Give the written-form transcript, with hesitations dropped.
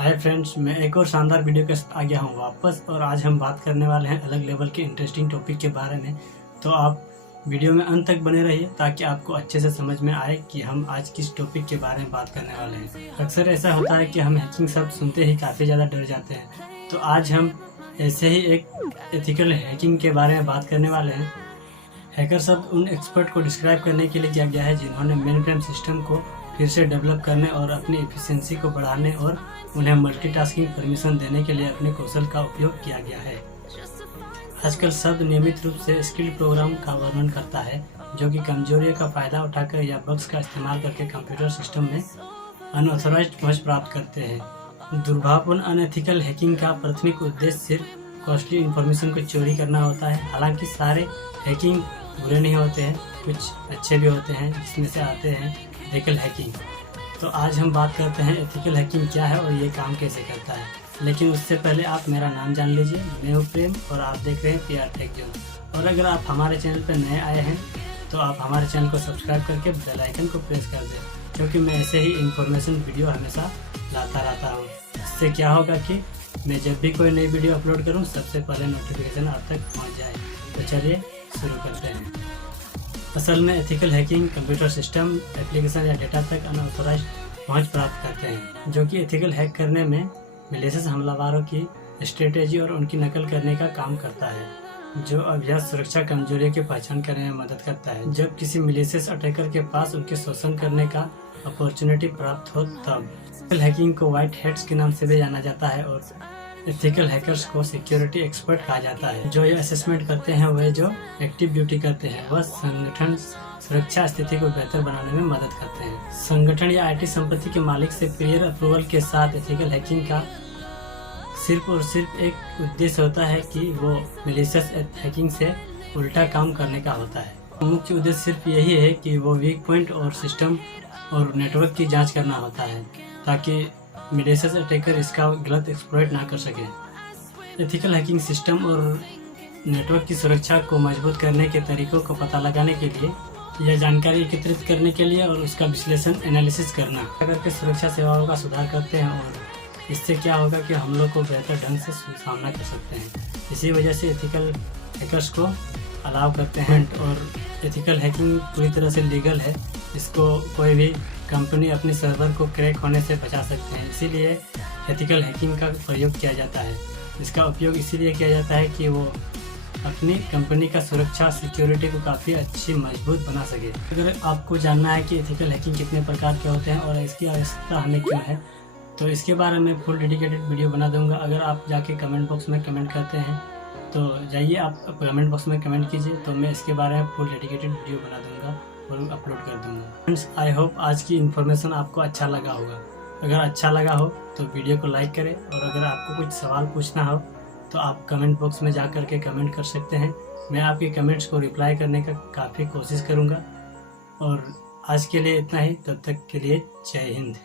Hi friends, मैं एक और शानदार वीडियो के साथ आ गया हूँ वापस। और आज हम बात करने वाले हैं अलग लेवल के इंटरेस्टिंग टॉपिक के बारे में। तो आप वीडियो में अंत तक बने रहिए ताकि आपको अच्छे से समझ में आए कि हम आज किस टॉपिक के बारे में बात करने वाले हैं। अक्सर ऐसा होता है कि हम हैकिंग शब्द सुनते ही काफ़ी ज़्यादा डर जाते हैं। तो आज हम ऐसे ही एक एथिकल हैकिंग के बारे में बात करने वाले हैं। हैकर शब्द उन एक्सपर्ट को डिस्क्राइब करने के लिए किया गया है जिन्होंने मेनफ्रेम सिस्टम को फिर से डेवलप करने और अपनी एफिशिएंसी को बढ़ाने और उन्हें मल्टीटास्किंग परमिशन देने के लिए अपने कौशल का उपयोग किया गया है। आजकल शब्द नियमित रूप से स्किल प्रोग्राम का वर्णन करता है जो कि कमजोरियों का फायदा उठाकर या बग्स का इस्तेमाल करके कंप्यूटर सिस्टम में अनऑथराइज्ड पहुंच प्राप्त करते हैं। दुर्भावपूर्ण अनएथिकल हैकिंग का प्राथमिक उद्देश्य सिर्फ कॉस्टली इंफॉर्मेशन को चोरी करना होता है। हालांकि सारे हैकिंग बुरे नहीं होते हैं, कुछ अच्छे भी होते हैं, जिसमें से आते हैं एथिकल हैकिंग। तो आज हम बात करते हैं एथिकल हैकिंग क्या है और ये काम कैसे करता है। लेकिन उससे पहले आप मेरा नाम जान लीजिए। मैं हूँ प्रेम और आप देख रहे हैं PR टेक जोन। और अगर आप हमारे चैनल पर नए आए हैं तो आप हमारे चैनल को सब्सक्राइब करके बेल आइकन को प्रेस कर दें, क्योंकि मैं ऐसे ही इंफॉर्मेशन वीडियो हमेशा लाता रहता हूँ। इससे क्या होगा कि मैं जब भी कोई नई वीडियो अपलोड करूँ सबसे पहले नोटिफिकेशन आप तक पहुँच जाए। तो चलिए शुरू करते हैं। असल में ethical hacking computer system, application या डेटा तक अनऑथराइज्ड पहुंच प्राप्त करते हैं, जो कि एथिकल हैक करने में मैलिशियस हमलावरों की स्ट्रेटेजी और उनकी नकल करने का काम करता है। जो अभ्यास सुरक्षा कमजोरियों की पहचान करने में मदद करता है। जब किसी मैलिशियस अटैकर के पास उनके शोषण करने का अपॉर्चुनिटी प्राप्त हो तब एथिकल हैकिंग को व्हाइट हैट्स के नाम से भी जाना जाता है और एथिकल हैकर्स को सिक्योरिटी एक्सपर्ट कहा जाता है। जो ये असेसमेंट करते हैं वह जो एक्टिव ड्यूटी करते हैं वह संगठन सुरक्षा स्थिति को बेहतर बनाने में मदद करते हैं। संगठन या IT संपत्ति के मालिक से प्रियर अप्रूवल के साथ एथिकल हैकिंग का सिर्फ और सिर्फ एक उद्देश्य होता है कि वो मैलिशियस हैकिंग से उल्टा काम करने का होता है। मुख्य उद्देश्य सिर्फ यही है कि वो वीक पॉइंट और सिस्टम और नेटवर्क की जाँच करना होता है ताकि मैलिशियस अटैकर इसका गलत एक्सप्लॉइट ना कर सके। एथिकल हैकिंग सिस्टम और नेटवर्क की सुरक्षा को मजबूत करने के तरीकों को पता लगाने के लिए, यह जानकारी एकत्रित करने के लिए और उसका विश्लेषण एनालिसिस करना करके सुरक्षा सेवाओं का सुधार करते हैं। और इससे क्या होगा कि हम लोग को बेहतर ढंग से सामना कर सकते हैं। इसी वजह से एथिकल हैकर्स को अलाउ करते हैं। और एथिकल हैकिंग पूरी तरह से लीगल है। इसको कोई भी कंपनी अपने सर्वर को क्रैक होने से बचा सकते हैं। इसीलिए एथिकल हैकिंग का प्रयोग किया जाता है। इसका उपयोग इसीलिए किया जाता है कि वो अपनी कंपनी का सुरक्षा सिक्योरिटी को काफ़ी अच्छी मजबूत बना सके। अगर आपको जानना है कि एथिकल हैकिंग कितने प्रकार के होते हैं और इसकी आवश्यकता हमें क्यों है, तो इसके बारे में फुल डेडिकेटेड वीडियो बना दूंगा। अगर आप जाके कमेंट बॉक्स में कमेंट करते हैं तो जाइए आप कमेंट बॉक्स में कमेंट कीजिए, तो मैं इसके बारे में फुल डेडिकेटेड वीडियो बना दूंगा और अपलोड कर दूंगा। फ्रेंड्स, आई होप आज की इन्फॉर्मेशन आपको अच्छा लगा होगा। अगर अच्छा लगा हो तो वीडियो को लाइक करें और अगर आपको कुछ सवाल पूछना हो तो आप कमेंट बॉक्स में जा कर के कमेंट कर सकते हैं। मैं आपके कमेंट्स को रिप्लाई करने का काफ़ी कोशिश करूँगा। और आज के लिए इतना ही, तब तक के लिए जय हिंद।